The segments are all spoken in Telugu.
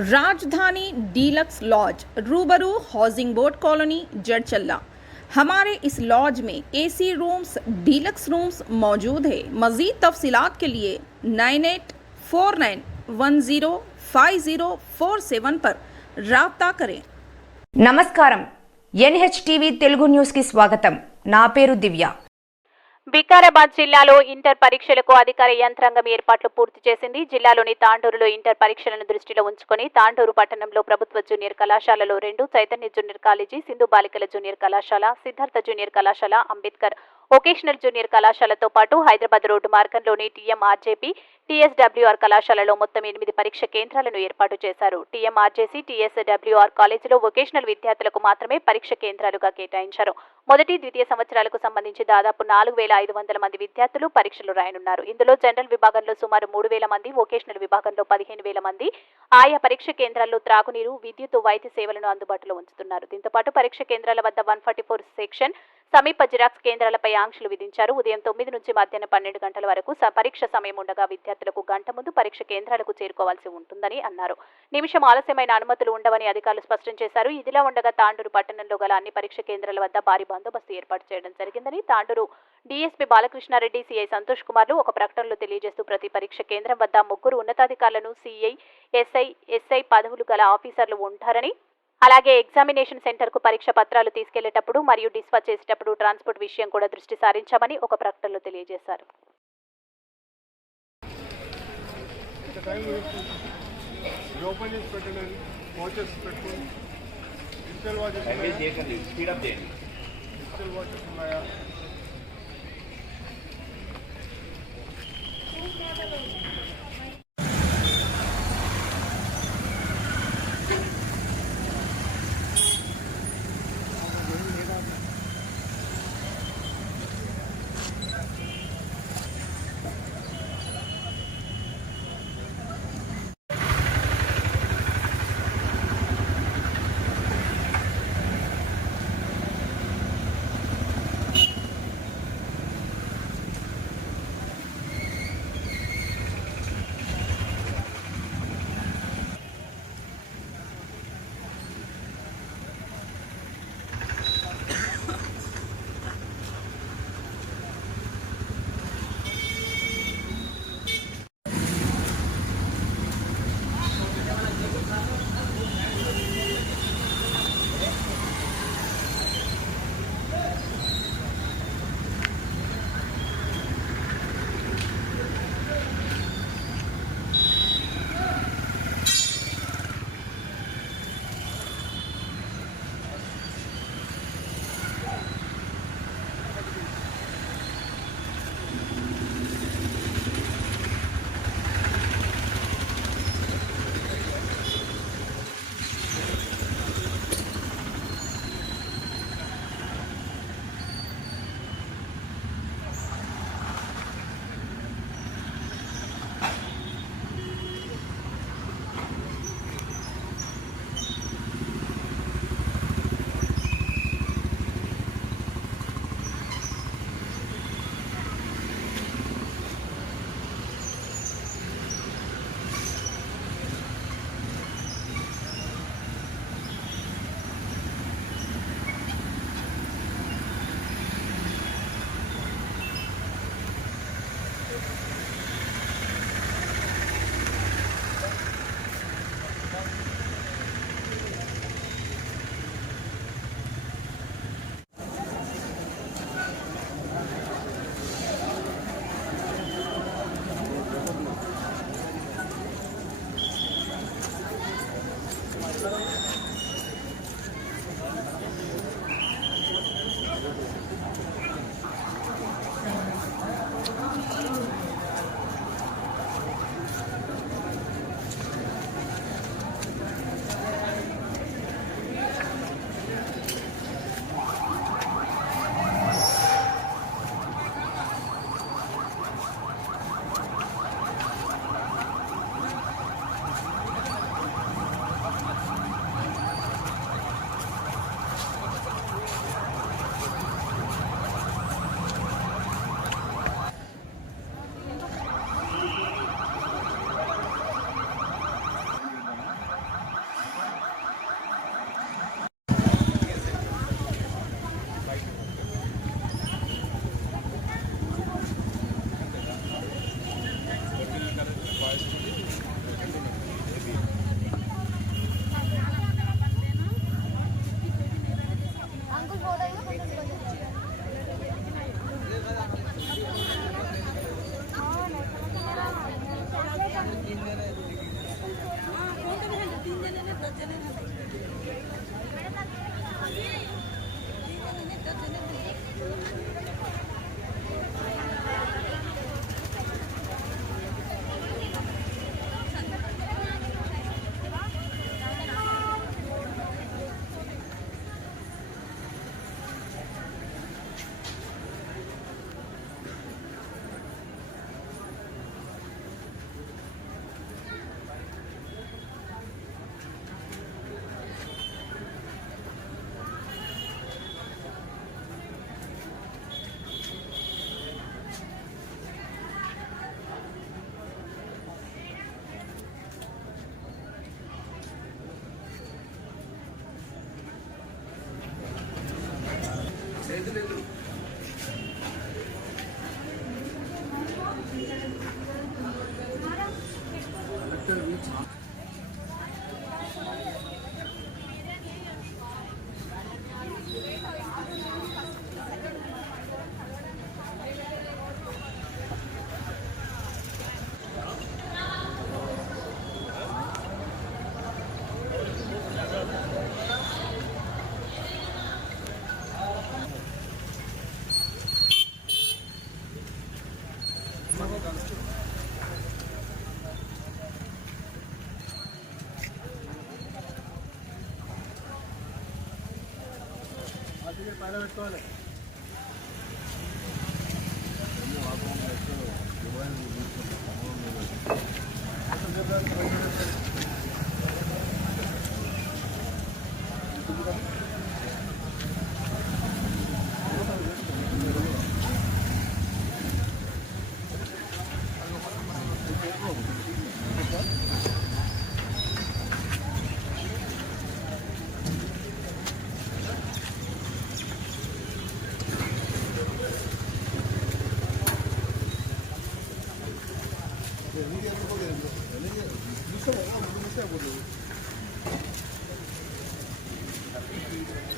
राजधानी डीलक्स लॉज रूबरू हाउसिंग बोर्ड कॉलोनी जड़चल्ला। हमारे इस लॉज में एसी रूम्स डीलक्स रूम्स मौजूद है। मज़ीद तफसीलात के लिए 9849105047 पर राब्ता करें। నమస్కారం ఎన్హెచ్టీవీ తెలుగు న్యూస్ కి స్వాగతం. నా పేరు దివ్య. వికారాబాద్ జిల్లాలో ఇంటర్ పరీక్షలకు అధికార యంత్రాంగం ఏర్పాట్లు పూర్తి చేసింది. జిల్లాలోని తాండూరులో ఇంటర్ పరీక్షలను దృష్టిలో ఉంచుకొని తాండూరు పట్టణంలో ప్రభుత్వ జూనియర్ కళాశాలలో 2, చైతన్య జూనియర్ కాలేజీ, సింధు బాలికల జూనియర్ కళాశాల, సిద్ధార్థ జూనియర్ కళాశాల, అంబేద్కర్ వొకేషనల్ జూనియర్ కళాశాలతో పాటు హైదరాబాద్ రోడ్డు మార్గంలోని టీఎంఆర్జేపీ, టీఎస్డబ్ల్యూఆర్ కళాశాలలో మొత్తం 8 పరీక్ష కేంద్రాలను ఏర్పాటు చేశారు. టీఎంఆర్జేసీ, టీఎస్డబ్ల్యూఆర్ కాలేజీలో వొకేషనల్ విద్యార్థులకు మాత్రమే పరీక్ష కేంద్రాలుగా కేటాయించారు. మొదటి, ద్వితీయ సంవత్సరాలకు సంబంధించి దాదాపు 4500 మంది విద్యార్థులు పరీక్షలు రాయనున్నారు. ఇందులో జనరల్ విభాగంలో సుమారు 3000 మంది, వొకేషనల్ విభాగంలో 15000 మంది ఆయా పరీక్ష కేంద్రాల్లో త్రాగునీరు, విద్యుత్, వైద్య సేవలను అందుబాటులో ఉంచుతున్నారు. దీంతో పాటు పరీక్ష కేంద్రాల వద్ద 144 సెక్షన్ సమీప జిరాక్స్ కేంద్రాలపై ఆంక్షలు విధించారు. ఉదయం 9 నుంచి మధ్యాహ్నం 12 గంటల వరకు పరీక్ష సమయం ఉండగా విద్యార్థులకు గంట ముందు పరీక్ష కేంద్రాలకు చేరుకోవాల్సి ఉంటుందని అన్నారు. నిమిషం ఆలస్యమైన అనుమతులు ఉండవని అధికారులు స్పష్టం చేశారు. ఇదిలా ఉండగా తాండూరు పట్టణంలో గల అన్ని పరీక్ష కేంద్రాల వద్ద భారీ బందోబస్తు ఏర్పాటు చేయడం జరిగిందని తాండూరు డీఎస్పీ బాలకృష్ణారెడ్డి, సిఐ సంతోష్ కుమార్లు ఒక ప్రకటనలో తెలియజేస్తూ ప్రతి పరీక్ష కేంద్రం వద్ద 3 ఉన్నతాధికారులను సిఐ, ఎస్ఐ పదవులు గల ఆఫీసర్లు ఉంటారని, అలాగే ఎగ్జామినేషన్ సెంటర్ కు పరీక్ష పత్రాలు తీసుకెళ్లేటప్పుడు మరియు డిస్పాచ్ చేసేటప్పుడు ట్రాన్స్పోర్ట్ విషయం కూడా దృష్టి సారించామని ఒక ప్రకటనలో తెలియజేశారు.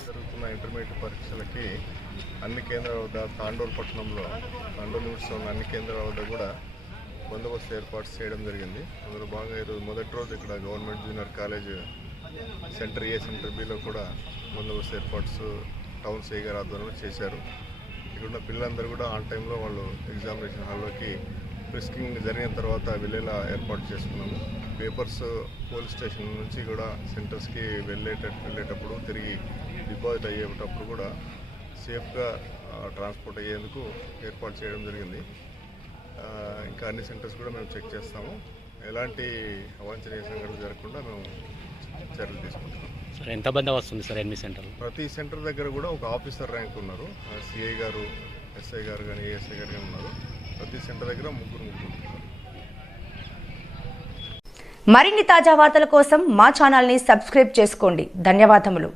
జరుగుతున్న ఇంటర్మీడియట్ పరీక్షలకి అన్ని కేంద్రాల వద్ద తాండూరు పట్టణంలో తాండూరు యూనివర్సిటీ ఉన్న అన్ని కేంద్రాల వద్ద కూడా బందోబస్తు ఏర్పాటు చేయడం జరిగింది. అందులో భాగంగా ఈరోజు మొదటి రోజు ఇక్కడ గవర్నమెంట్ జూనియర్ కాలేజ్ సెంటర్ ఏ సెంటర్ బిలో కూడా బందోబస్తు ఏర్పాటు టౌన్ సిఐ గారి ఆధ్వర్యంలో చేశారు. ఇక్కడున్న పిల్లలందరూ కూడా ఆన్ టైంలో వాళ్ళు ఎగ్జామినేషన్ హాల్లోకి ఫ్రిస్కింగ్ జరిగిన తర్వాత వెళ్ళేలా ఏర్పాటు చేసుకున్నాము. పేపర్స్ పోలీస్ స్టేషన్ నుంచి కూడా సెంటర్స్కి వెళ్ళేటప్పుడు తిరిగి డిపాజిట్ అయ్యేటప్పుడు కూడా సేఫ్గా ట్రాన్స్పోర్ట్ అయ్యేందుకు ఏర్పాటు చేయడం జరిగింది. ఇంకా అన్ని సెంటర్స్ కూడా మేము చెక్ చేస్తాము. ఎలాంటి అవాంఛనీయ సంఘటనలు జరగకుండా మేము చర్యలు తీసుకుంటాం. సార్ ఎంత బందా వస్తుంది సార్ ఎన్ని సెంటర్లు? ప్రతి సెంటర్ దగ్గర కూడా ఒక ఆఫీసర్ ర్యాంక్ ఉన్నారు. సిఐ గారు, ఎస్ఐ గారు కానీ ఏఎస్ఐ గారు కానీ ఉన్నారు. ప్రతి సెంటర్ దగ్గర ముగ్గురు ఉన్నారు. మరిన్ని తాజా వార్తల కోసం మా ఛానల్ని సబ్స్క్రైబ్ చేసుకోండి. ధన్యవాదములు.